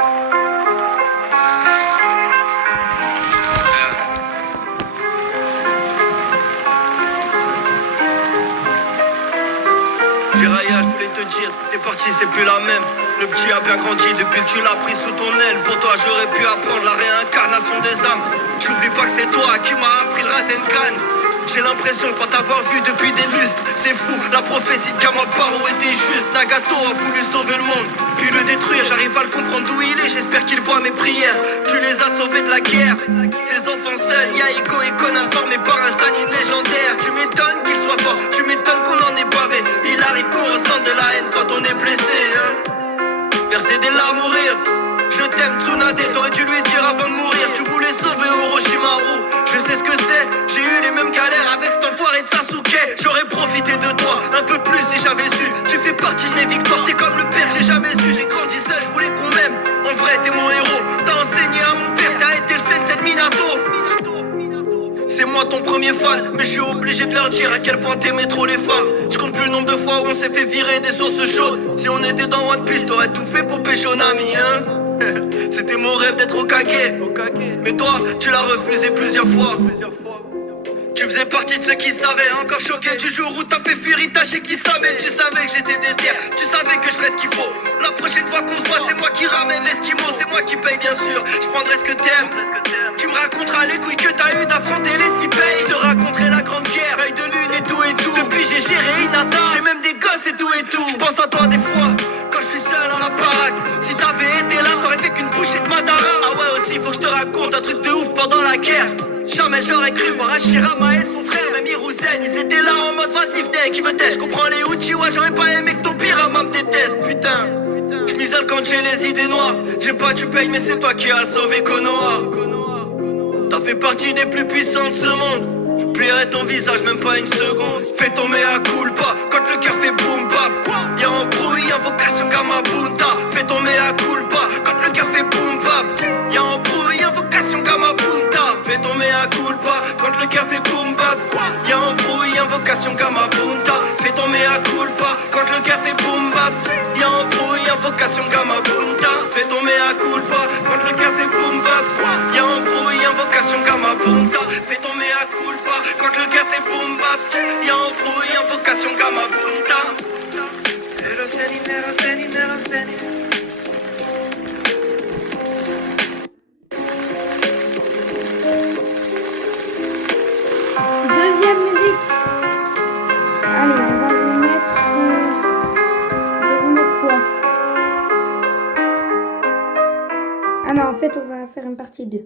Jiraya, je voulais te dire, t'es parti, c'est plus la même. Le petit a bien grandi depuis que tu l'as pris sous ton aile. Pour toi, j'aurais pu apprendre la réincarnation des âmes. J'oublie pas que c'est toi qui m'as appris le Rasengan. J'ai l'impression de pas t'avoir vu depuis des lustres. C'est fou, la prophétie de Kamal Paro était juste. Nagato a voulu sauver le monde, puis le détruire. J'arrive à le comprendre d'où il est, j'espère qu'il voit mes prières. Tu les as sauvés de la guerre. Ces enfants seuls, Yaiko et Conan formés par un Sanin légendaire. Tu m'étonnes qu'il soit fort, tu m'étonnes qu'on en est bavé. Il arrive qu'on ressente de la haine quand on est blessé, hein. Verser des larmes ou rire. Je t'aime Tsunade, t'aurais dû lui dire avant de mourir. Tu voulais sauver Orochimaru. Je sais ce que c'est, j'ai eu les mêmes galères avec cet enfoiré de Sasuke. J'aurais profité de toi un peu plus si j'avais su. Tu fais partie de mes victoires, t'es comme le père que j'ai jamais su. J'ai grandi seul, je voulais qu'on m'aime. En vrai t'es mon héros, t'as enseigné à mon père, t'as été le sensei de Minato. C'est moi ton premier fan, mais je suis obligé de leur dire à quel point t'aimais trop les femmes. Je compte plus le nombre de fois où on s'est fait virer des sources chaudes. Si on était dans One Piece, t'aurais tout fait pour pécho Nami, hein. C'était mon rêve d'être Hokage. Mais toi, tu l'as refusé plusieurs fois. Tu faisais partie de ceux qui savaient, encore choqué du jour où t'as fait fuir Itachi qui savait. Tu savais que j'étais déter, tu savais que je fais ce qu'il faut. La prochaine fois qu'on se voit, c'est moi qui ramène l'esquimau. C'est moi qui paye bien sûr, je prendrai ce que t'aimes. Tu me raconteras les couilles que t'as eu d'affronter les Sipei. Je te raconterai la grande guerre, œil de lune et tout et tout. Depuis j'ai géré Hinata, j'ai même des gosses et tout et tout. Je pense à toi des fois, quand je suis seul en la baraque. Si t'avais été là, t'aurais fait qu'une bouchée de Madara. Ah ouais aussi, faut que je te raconte un truc de ouf pendant la guerre. Jamais j'aurais cru voir Hashirama et son frère, même Hiruzen. Ils étaient là en mode vas-y venez, qui veut t'aider. Je comprends les Uchiwa, j'aurais pas aimé que ton Pirama me déteste, putain. Je m'isole quand j'ai les idées noires. J'ai pas tu payes mais c'est toi qui as sauvé Konoha. T'as fait partie des plus puissants de ce monde. J'oublierai ton visage même pas une seconde. Fais ton mea culpa quand le cœur fait boom bap. Y'a embrouille, invocation Gamabunta. Fais ton mea culpa quand le cœur fait boom bap. Y'a embrouille, invocation Gamabunta. Fais ton mea culpa quand le cœur fait boom bap. Y'a embrouille, invocation Gamabunta. Fais ton mea culpa quand le cœur fait boom bap. Y'a embrouille, invocation Gamabunta. Fais ton mea culpa quand le cœur fait boom bap. Y'a embrouille, invocation Gamabunta. Fais ton mea culpa quand le cœur fait boom bap. Y'a embrouille, invocation Gamabunta. Hello Seni, hello Seni, hello Seni. Deuxième musique. Allez, on va vous mettre. On va vous mettre quoi? Ah non, en fait, on va faire une partie 2.